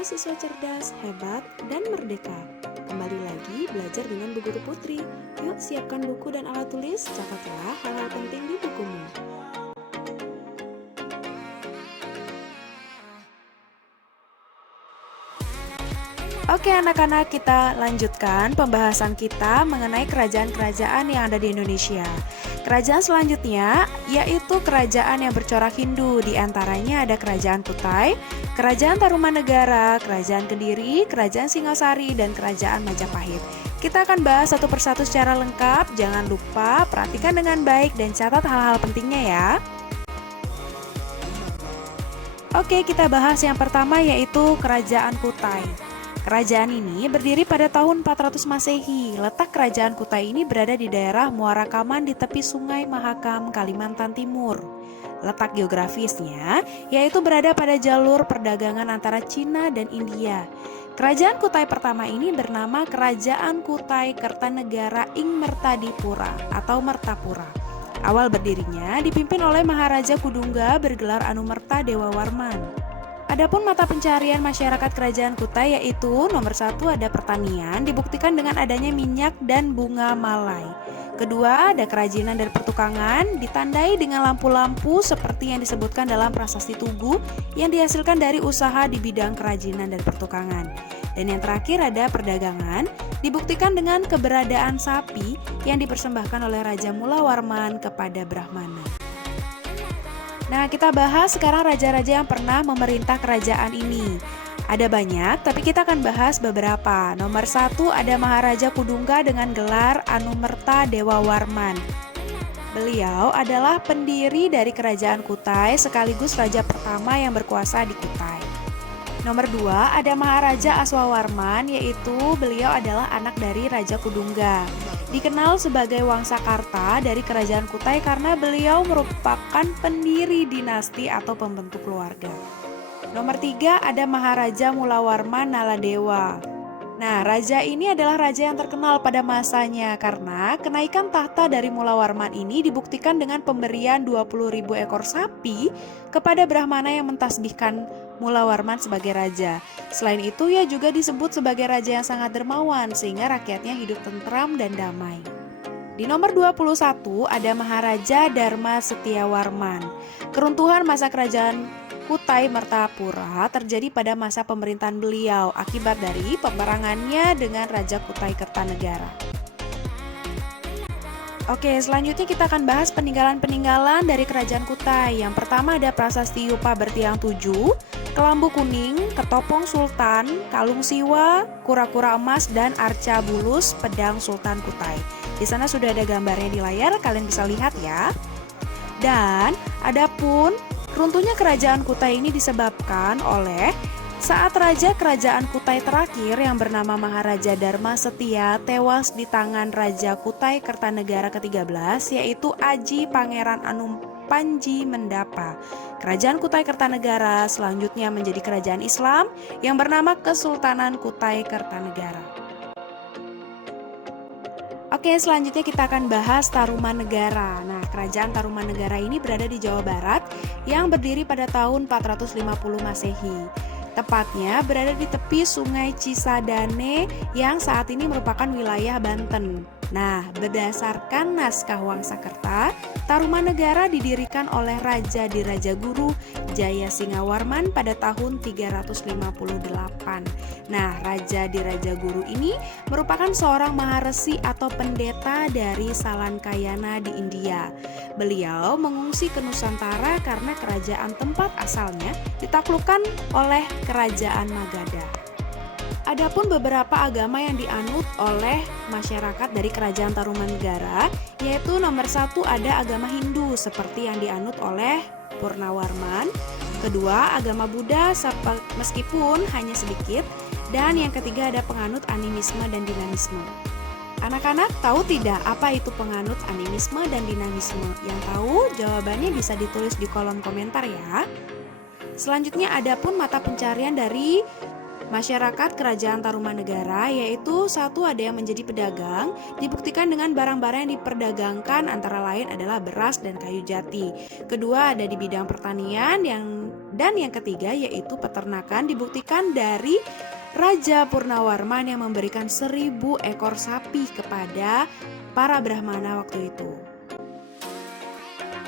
mahasiswa cerdas, hebat, dan merdeka. Kembali lagi belajar dengan Bu Guru Putri. Yuk siapkan buku dan alat tulis, catatlah hal-hal penting di bukumu. Oke anak-anak, kita lanjutkan pembahasan kita mengenai kerajaan-kerajaan yang ada di Indonesia. Kerajaan selanjutnya yaitu kerajaan yang bercorak Hindu. Di antaranya ada Kerajaan Kutai, Kerajaan Tarumanegara, Kerajaan Kediri, Kerajaan Singasari, dan Kerajaan Majapahit. Kita akan bahas satu persatu secara lengkap. Jangan lupa perhatikan dengan baik dan catat hal-hal pentingnya ya. Oke, kita bahas yang pertama yaitu Kerajaan Kutai. Kerajaan ini berdiri pada tahun 400 Masehi. Letak kerajaan Kutai ini berada di daerah Muara Kaman di tepi Sungai Mahakam, Kalimantan Timur. Letak geografisnya yaitu berada pada jalur perdagangan antara Cina dan India. Kerajaan Kutai pertama ini bernama Kerajaan Kutai Kertanegara Ing Mertadipura atau Mertapura. Awal berdirinya dipimpin oleh Maharaja Kudungga bergelar Anumerta Dewa Warman. Adapun mata pencarian masyarakat kerajaan Kutai yaitu nomor 1 ada pertanian, dibuktikan dengan adanya minyak dan bunga malai. Kedua ada kerajinan dan pertukangan, ditandai dengan lampu-lampu seperti yang disebutkan dalam prasasti Tugu yang dihasilkan dari usaha di bidang kerajinan dan pertukangan. Dan yang terakhir ada perdagangan, dibuktikan dengan keberadaan sapi yang dipersembahkan oleh Raja Mula Warman kepada Brahmana. Nah, kita bahas sekarang raja-raja yang pernah memerintah kerajaan ini. Ada banyak, tapi kita akan bahas beberapa. Nomor 1 ada Maharaja Kudungga dengan gelar Anumerta Dewa Warman. Beliau adalah pendiri dari kerajaan Kutai sekaligus raja pertama yang berkuasa di Kutai. Nomor 2 ada Maharaja Aswawarman, yaitu beliau adalah anak dari Raja Kudungga. Dikenal sebagai Wangsakarta dari kerajaan Kutai karena beliau merupakan pendiri dinasti atau pembentuk keluarga. Nomor 3 ada Maharaja Mulawarman Naladewa. Nah, raja ini adalah raja yang terkenal pada masanya karena kenaikan tahta dari Mulawarman ini dibuktikan dengan pemberian 20.000 ekor sapi kepada Brahmana yang mentasbihkan Mulawarman sebagai raja. Selain itu, ia juga disebut sebagai raja yang sangat dermawan sehingga rakyatnya hidup tentram dan damai. Di nomor 21 ada Maharaja Dharma Setiawarman. Keruntuhan masa kerajaan Kutai Mertapura terjadi pada masa pemerintahan beliau akibat dari peperangannya dengan Raja Kutai Kertanegara. Oke, selanjutnya kita akan bahas peninggalan-peninggalan dari kerajaan Kutai. Yang pertama ada Prasasti Yupa Bertiang 7, Kelambu Kuning, Ketopong Sultan, Kalung Siwa, Kura-kura Emas, dan Arca Bulus Pedang Sultan Kutai. Di sana sudah ada gambarnya di layar, kalian bisa lihat ya. Dan adapun runtuhnya kerajaan Kutai ini disebabkan oleh saat Raja Kerajaan Kutai terakhir yang bernama Maharaja Dharma Setia tewas di tangan Raja Kutai Kertanegara ke-13 yaitu Aji Pangeran Anum Panji Mendapa. Kerajaan Kutai Kertanegara selanjutnya menjadi kerajaan Islam yang bernama Kesultanan Kutai Kertanegara. Oke, selanjutnya kita akan bahas Tarumanegara. Nah, kerajaan Tarumanegara ini berada di Jawa Barat yang berdiri pada tahun 450 Masehi. Tepatnya berada di tepi Sungai Cisadane yang saat ini merupakan wilayah Banten. Nah, berdasarkan naskah Wangsakerta, Tarumanegara didirikan oleh Raja Diraja Guru Jaya Singawarman pada tahun 358. Nah, Raja Diraja Guru ini merupakan seorang maharesi atau pendeta dari Salankayana di India. Beliau mengungsi ke Nusantara karena kerajaan tempat asalnya ditaklukkan oleh Kerajaan Magadha. Adapun beberapa agama yang dianut oleh masyarakat dari kerajaan Tarumanegara, yaitu nomor 1 ada agama Hindu seperti yang dianut oleh Purnawarman. Kedua, agama Buddha meskipun hanya sedikit. Dan yang ketiga ada penganut animisme dan dinamisme. Anak-anak tahu tidak apa itu penganut animisme dan dinamisme? Yang tahu jawabannya bisa ditulis di kolom komentar ya. Selanjutnya ada pun mata pencarian dari masyarakat kerajaan Tarumanegara, yaitu 1 ada yang menjadi pedagang, dibuktikan dengan barang-barang yang diperdagangkan antara lain adalah beras dan kayu jati. Kedua ada di bidang pertanian Dan yang ketiga yaitu peternakan dibuktikan dari Raja Purnawarman yang memberikan 1000 ekor sapi kepada para Brahmana waktu itu.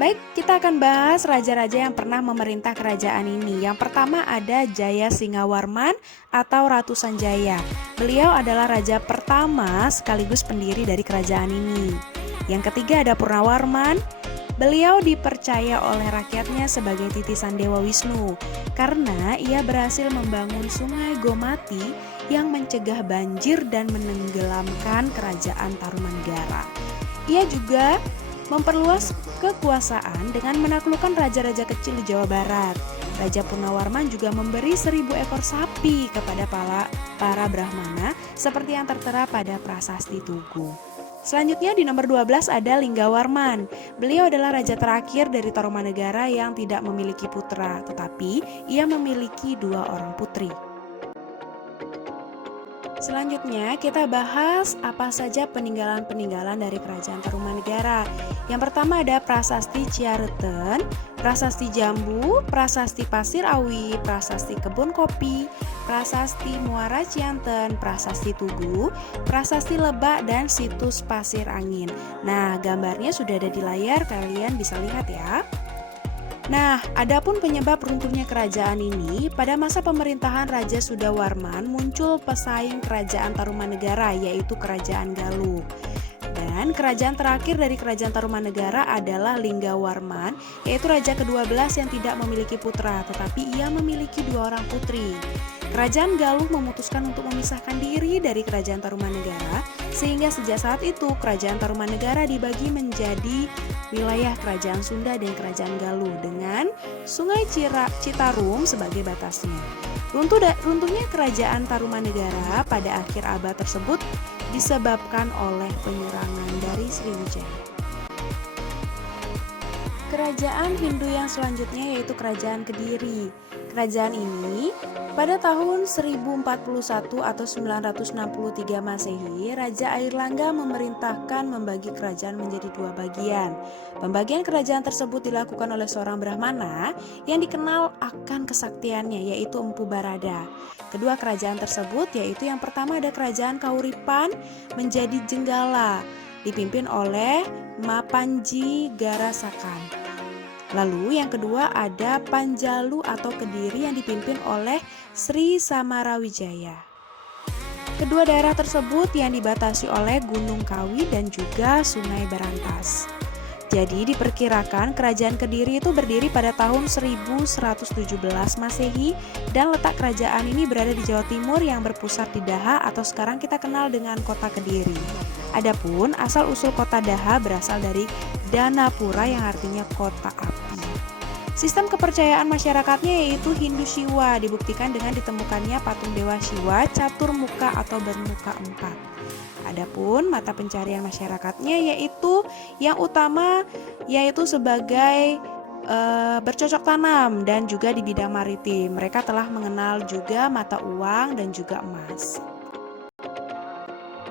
Baik, kita akan bahas raja-raja yang pernah memerintah kerajaan ini. Yang pertama ada Jaya Singawarman atau Ratu Sanjaya. Beliau adalah raja pertama sekaligus pendiri dari kerajaan ini. Yang ketiga ada Purnawarman. Beliau dipercaya oleh rakyatnya sebagai titisan Dewa Wisnu karena ia berhasil membangun sungai Gomati yang mencegah banjir dan menenggelamkan kerajaan Tarumanegara. Ia juga memperluas kekuasaan dengan menaklukkan raja-raja kecil di Jawa Barat. Raja Purnawarman juga memberi 1000 ekor sapi kepada para Brahmana seperti yang tertera pada Prasasti Tugu. Selanjutnya di nomor 12 ada Linggawarman. Beliau adalah raja terakhir dari Tarumanegara yang tidak memiliki putra, tetapi ia memiliki 2 orang putri. Selanjutnya kita bahas apa saja peninggalan-peninggalan dari kerajaan Tarumanegara. Yang pertama ada Prasasti Ciareten, Prasasti Jambu, Prasasti Pasir Awi, Prasasti Kebun Kopi, Prasasti Muara Cianten, Prasasti Tugu, Prasasti Lebak, dan Situs Pasir Angin. Nah, gambarnya sudah ada di layar, kalian bisa lihat ya. Nah, adapun penyebab runtuhnya kerajaan ini, pada masa pemerintahan Raja Sudawarman muncul pesaing kerajaan Tarumanegara yaitu Kerajaan Galuh. Dan kerajaan terakhir dari kerajaan Tarumanegara adalah Linggawarman, yaitu raja ke-12 yang tidak memiliki putra, tetapi ia memiliki 2 orang putri. Kerajaan Galuh memutuskan untuk memisahkan diri dari kerajaan Tarumanegara, sehingga sejak saat itu kerajaan Tarumanegara dibagi menjadi wilayah kerajaan Sunda dan kerajaan Galuh dengan Sungai Citarum sebagai batasnya. Runtuhnya kerajaan Tarumanegara pada akhir abad tersebut disebabkan oleh penyerangan dari Sriwijaya. Kerajaan Hindu yang selanjutnya yaitu Kerajaan Kediri. Kerajaan ini pada tahun 1041 atau 963 Masehi, Raja Airlangga memerintahkan membagi kerajaan menjadi 2 bagian. Pembagian kerajaan tersebut dilakukan oleh seorang Brahmana yang dikenal akan kesaktiannya yaitu Empu Barada. Kedua kerajaan tersebut yaitu yang pertama ada Kerajaan Kauripan menjadi Jenggala dipimpin oleh Mapanji Garasakan. Lalu yang kedua ada Panjalu atau Kediri yang dipimpin oleh Sri Samarawijaya. Kedua daerah tersebut yang dibatasi oleh Gunung Kawi dan juga Sungai Berantas. Jadi diperkirakan kerajaan Kediri itu berdiri pada tahun 1117 Masehi dan letak kerajaan ini berada di Jawa Timur yang berpusat di Daha atau sekarang kita kenal dengan kota Kediri. Adapun asal-usul kota Daha berasal dari Danapura yang artinya kota api. Sistem kepercayaan masyarakatnya yaitu Hindu Shiva dibuktikan dengan ditemukannya patung Dewa Shiva catur muka atau bermuka 4. Adapun mata pencarian masyarakatnya yaitu yang utama yaitu sebagai bercocok tanam dan juga di bidang maritim. Mereka telah mengenal juga mata uang dan juga emas.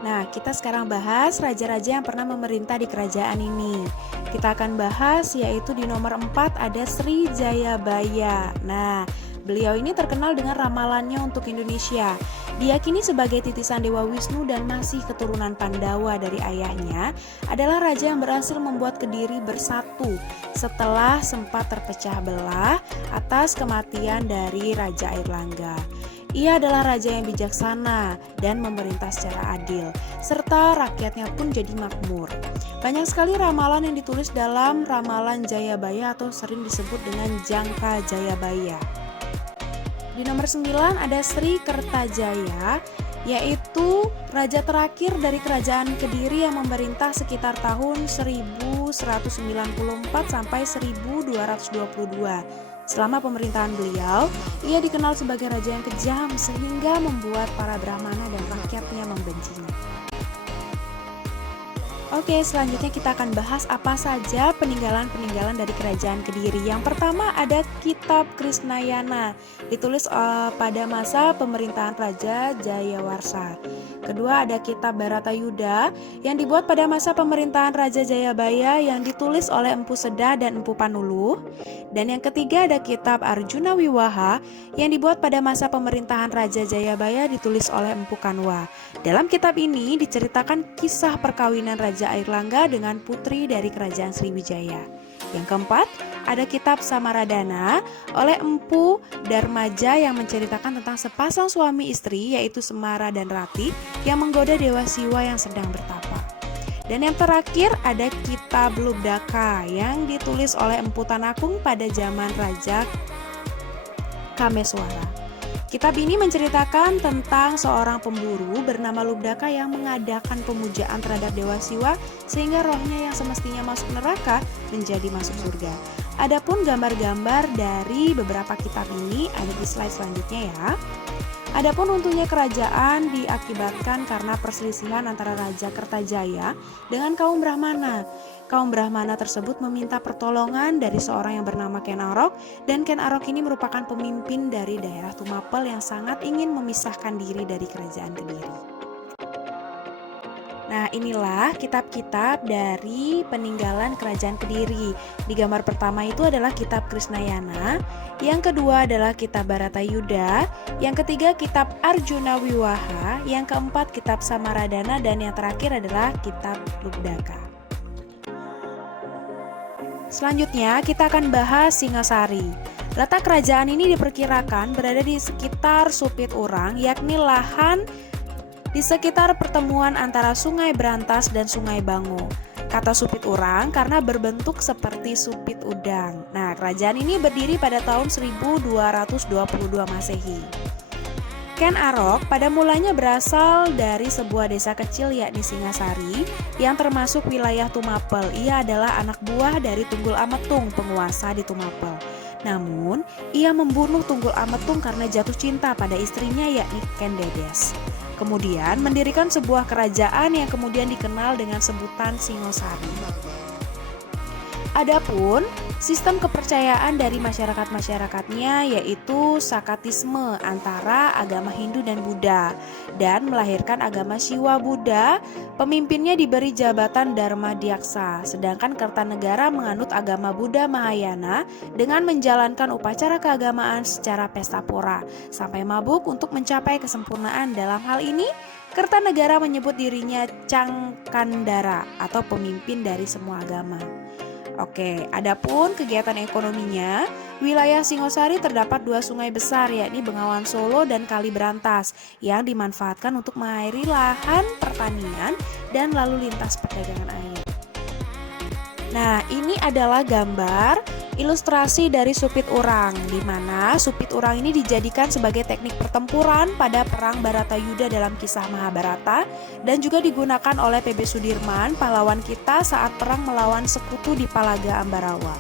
Nah, kita sekarang bahas raja-raja yang pernah memerintah di kerajaan ini. Kita akan bahas yaitu di nomor 4 ada Sri Jayabaya. Nah, beliau ini terkenal dengan ramalannya untuk Indonesia. Diyakini sebagai titisan Dewa Wisnu dan masih keturunan Pandawa dari ayahnya, adalah raja yang berhasil membuat Kediri bersatu setelah sempat terpecah belah atas kematian dari Raja Airlangga. Ia adalah raja yang bijaksana dan memerintah secara adil, serta rakyatnya pun jadi makmur. Banyak sekali ramalan yang ditulis dalam Ramalan Jayabaya atau sering disebut dengan Jangka Jayabaya. Di nomor 9 ada Sri Kertajaya, yaitu raja terakhir dari kerajaan Kediri yang memerintah sekitar tahun 1194 sampai 1222. Selama pemerintahan beliau, ia dikenal sebagai raja yang kejam sehingga membuat para Brahmana dan rakyatnya membencinya. Oke, selanjutnya kita akan bahas apa saja peninggalan-peninggalan dari Kerajaan Kediri. Yang pertama ada Kitab Krisnayana, ditulis pada masa pemerintahan Raja Jayawarsa. Kedua ada Kitab Bharatayuda yang dibuat pada masa pemerintahan Raja Jayabaya yang ditulis oleh Empu Sedah dan Empu Panuluh. Dan yang ketiga ada Kitab Arjuna Wiwaha yang dibuat pada masa pemerintahan Raja Jayabaya ditulis oleh Empu Kanwa. Dalam kitab ini diceritakan kisah perkawinan Raja Airlangga dengan putri dari Kerajaan Sriwijaya. Yang keempat, ada Kitab Samaradana oleh Empu Darmaja yang menceritakan tentang sepasang suami istri yaitu Semara dan Rati yang menggoda Dewa Siwa yang sedang bertapa. Dan yang terakhir ada Kitab Lubdaka yang ditulis oleh Empu Tanakung pada zaman Raja Kameswara. Kitab ini menceritakan tentang seorang pemburu bernama Lubdaka yang mengadakan pemujaan terhadap Dewa Siwa sehingga rohnya yang semestinya masuk neraka menjadi masuk surga. Adapun gambar-gambar dari beberapa kitab ini ada di slide selanjutnya ya. Adapun runtuhnya kerajaan diakibatkan karena perselisihan antara Raja Kertajaya dengan kaum Brahmana. Kaum Brahmana tersebut meminta pertolongan dari seorang yang bernama Ken Arok, dan Ken Arok ini merupakan pemimpin dari daerah Tumapel yang sangat ingin memisahkan diri dari Kerajaan Kediri. Nah, inilah kitab-kitab dari peninggalan Kerajaan Kediri. Di gambar pertama itu adalah Kitab Krisnayana, yang kedua adalah Kitab Bharatayuda, yang ketiga Kitab Arjuna Wiwaha, yang keempat Kitab Samaradana, dan yang terakhir adalah Kitab Lubdaka. Selanjutnya kita akan bahas Singasari. Letak kerajaan ini diperkirakan berada di sekitar Supit Urang, yakni lahan di sekitar pertemuan antara Sungai Brantas dan Sungai Bango. Kata Supit Urang karena berbentuk seperti supit udang. Nah, kerajaan ini berdiri pada tahun 1222 Masehi. Ken Arok pada mulanya berasal dari sebuah desa kecil yakni Singasari yang termasuk wilayah Tumapel. Ia adalah anak buah dari Tunggul Ametung, penguasa di Tumapel. Namun, ia membunuh Tunggul Ametung karena jatuh cinta pada istrinya yakni Ken Dedes. Kemudian mendirikan sebuah kerajaan yang kemudian dikenal dengan sebutan Singosari. Adapun sistem kepercayaan dari masyarakat-masyarakatnya yaitu sakatisme antara agama Hindu dan Buddha, dan melahirkan agama Siwa Buddha. Pemimpinnya diberi jabatan Dharma Dyaksa, sedangkan Kertanegara menganut agama Buddha Mahayana dengan menjalankan upacara keagamaan secara pesta pora sampai mabuk untuk mencapai kesempurnaan. Dalam hal ini Kertanegara menyebut dirinya Cangkandara atau pemimpin dari semua agama. Oke, adapun kegiatan ekonominya, wilayah Singosari terdapat dua sungai besar yakni Bengawan Solo dan Kali Brantas yang dimanfaatkan untuk mengairi lahan pertanian dan lalu lintas perdagangan air. Nah, ini adalah gambar ilustrasi dari Supit Urang, di mana Supit Urang ini dijadikan sebagai teknik pertempuran pada perang Bharatayuda dalam kisah Mahabharata dan juga digunakan oleh PB Sudirman, pahlawan kita saat perang melawan sekutu di Palaga Ambarawa.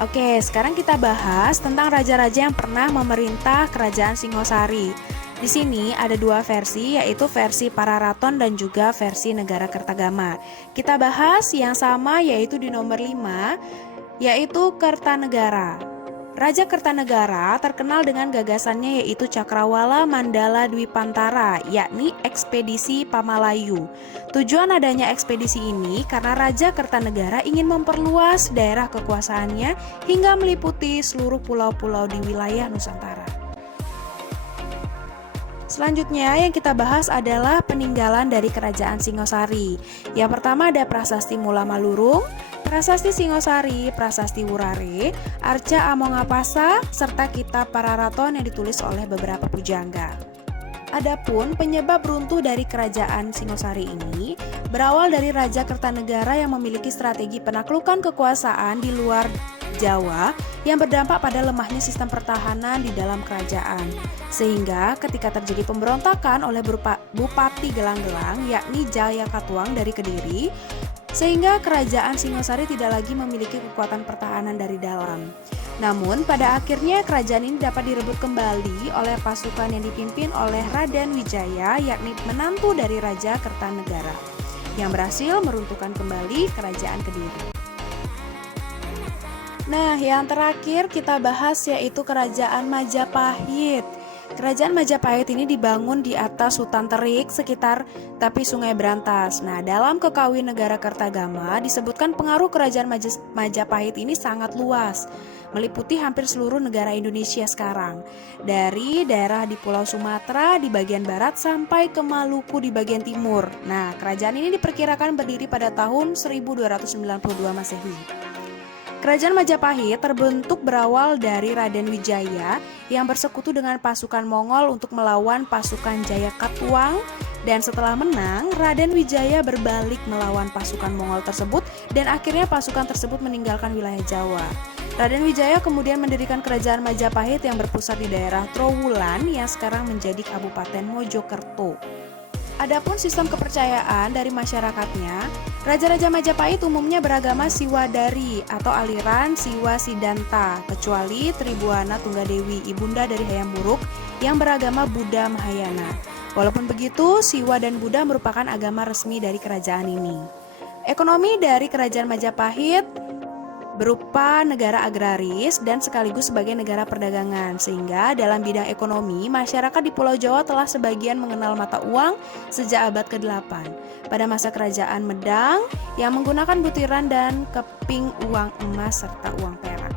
Oke, sekarang kita bahas tentang raja-raja yang pernah memerintah Kerajaan Singosari. Di sini ada dua versi, yaitu versi Pararaton dan juga versi Negara Kertagama. Kita bahas yang sama yaitu di nomor 5, yaitu Kertanegara. Raja Kertanegara terkenal dengan gagasannya yaitu Cakrawala Mandala Dwipantara, yakni ekspedisi Pamalayu. Tujuan adanya ekspedisi ini karena Raja Kertanegara ingin memperluas daerah kekuasaannya hingga meliputi seluruh pulau-pulau di wilayah Nusantara. Selanjutnya yang kita bahas adalah peninggalan dari Kerajaan Singosari. Yang pertama ada Prasasti Mula Malurung, Prasasti Singosari, Prasasti Wurare, Arca Amongapasa, serta Kitab Pararaton yang ditulis oleh beberapa pujangga. Adapun penyebab runtuh dari Kerajaan Singosari ini berawal dari Raja Kertanegara yang memiliki strategi penaklukan kekuasaan di luar Jawa yang berdampak pada lemahnya sistem pertahanan di dalam kerajaan. Sehingga ketika terjadi pemberontakan oleh Bupati Gelang-Gelang yakni Jaya Katuang dari Kediri, sehingga Kerajaan Singosari tidak lagi memiliki kekuatan pertahanan dari dalam. Namun pada akhirnya kerajaan ini dapat direbut kembali oleh pasukan yang dipimpin oleh Raden Wijaya, yakni menantu dari Raja Kertanegara, yang berhasil meruntuhkan kembali kerajaan Kediri. Nah, yang terakhir kita bahas yaitu Kerajaan Majapahit. Kerajaan Majapahit ini dibangun di atas hutan terik sekitar tepi Sungai Brantas. Nah, dalam Kekawi Negara Kertagama disebutkan pengaruh Kerajaan Majapahit ini sangat luas, meliputi hampir seluruh negara Indonesia sekarang. Dari daerah di Pulau Sumatera di bagian barat sampai ke Maluku di bagian timur. Nah, kerajaan ini diperkirakan berdiri pada tahun 1292 Masehi. Kerajaan Majapahit terbentuk berawal dari Raden Wijaya yang bersekutu dengan pasukan Mongol untuk melawan pasukan Jayakatwang, dan setelah menang, Raden Wijaya berbalik melawan pasukan Mongol tersebut dan akhirnya pasukan tersebut meninggalkan wilayah Jawa. Raden Wijaya kemudian mendirikan Kerajaan Majapahit yang berpusat di daerah Trowulan yang sekarang menjadi Kabupaten Mojokerto. Adapun sistem kepercayaan dari masyarakatnya, Raja-Raja Majapahit umumnya beragama Siwadari atau aliran Siwa Sidanta, kecuali Tribuana Tunggadewi, ibunda dari Hayam Wuruk yang beragama Buddha Mahayana. Walaupun begitu, Siwa dan Buddha merupakan agama resmi dari kerajaan ini. Ekonomi dari Kerajaan Majapahit berupa negara agraris dan sekaligus sebagai negara perdagangan, sehingga dalam bidang ekonomi, masyarakat di Pulau Jawa telah sebagian mengenal mata uang sejak abad ke-8 pada masa kerajaan Medang yang menggunakan butiran dan keping uang emas serta uang perak.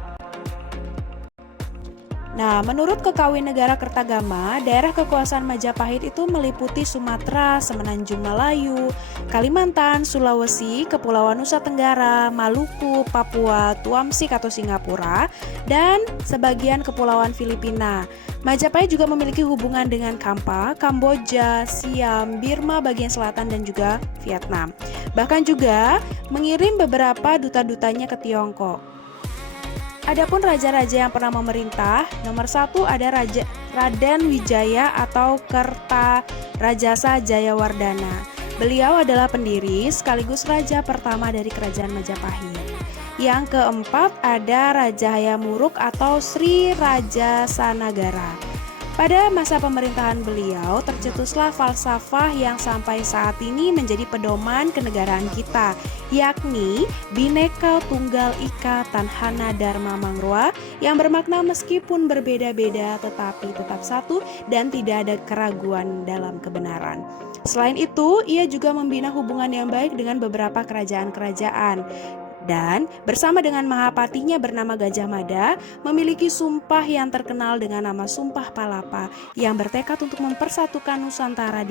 Nah, menurut Kekawi Negara Kertagama, daerah kekuasaan Majapahit itu meliputi Sumatera, Semenanjung Malayu, Kalimantan, Sulawesi, Kepulauan Nusa Tenggara, Maluku, Papua, Tuamsik atau Singapura, dan sebagian kepulauan Filipina. Majapahit juga memiliki hubungan dengan Kampa, Kamboja, Siam, Birma bagian selatan dan juga Vietnam. Bahkan juga mengirim beberapa duta-dutanya ke Tiongkok. Adapun raja-raja yang pernah memerintah, nomor 1 ada Raden Wijaya atau Kertarajasa Jayawardana. Beliau adalah pendiri sekaligus raja pertama dari Kerajaan Majapahit. Yang keempat ada Raja Hayam Wuruk atau Sri Raja Sanagara. Pada masa pemerintahan beliau tercetuslah falsafah yang sampai saat ini menjadi pedoman kenegaraan kita, yakni Bhinneka Tunggal Ika Tanhana Dharma Mangrua, yang bermakna meskipun berbeda-beda tetapi tetap satu dan tidak ada keraguan dalam kebenaran. Selain itu, ia juga membina hubungan yang baik dengan beberapa kerajaan-kerajaan. Dan bersama dengan Mahapatinya bernama Gajah Mada, memiliki sumpah yang terkenal dengan nama Sumpah Palapa yang bertekad untuk mempersatukan Nusantara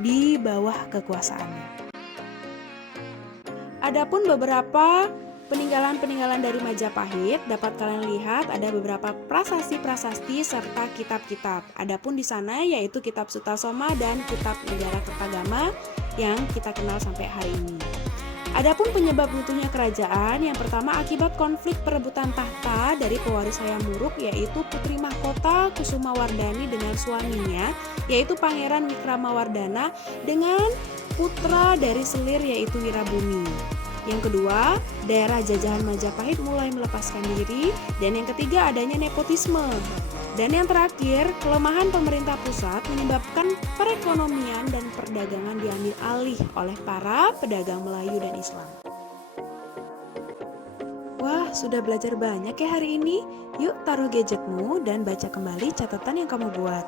di bawah kekuasaannya. Adapun beberapa peninggalan-peninggalan dari Majapahit dapat kalian lihat ada beberapa prasasti-prasasti serta kitab-kitab. Adapun di sana yaitu Kitab Sutasoma dan Kitab Negara Kertagama yang kita kenal sampai hari ini. Adapun penyebab runtuhnya kerajaan, yang pertama akibat konflik perebutan tahta dari pewaris Hayam Wuruk yaitu Putri Mahkota Kusumawardhani dengan suaminya yaitu Pangeran Wikramawardhana dengan putra dari Selir yaitu Wirabumi. Yang kedua, daerah jajahan Majapahit mulai melepaskan diri, dan yang ketiga adanya nepotisme. Dan yang terakhir, kelemahan pemerintah pusat menyebabkan perekonomian dan perdagangan diambil alih oleh para pedagang Melayu dan Islam. Wah, sudah belajar banyak ya hari ini? Yuk taruh gadgetmu dan baca kembali catatan yang kamu buat.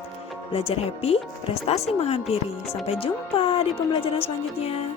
Belajar happy, prestasi menghampiri. Sampai jumpa di pembelajaran selanjutnya.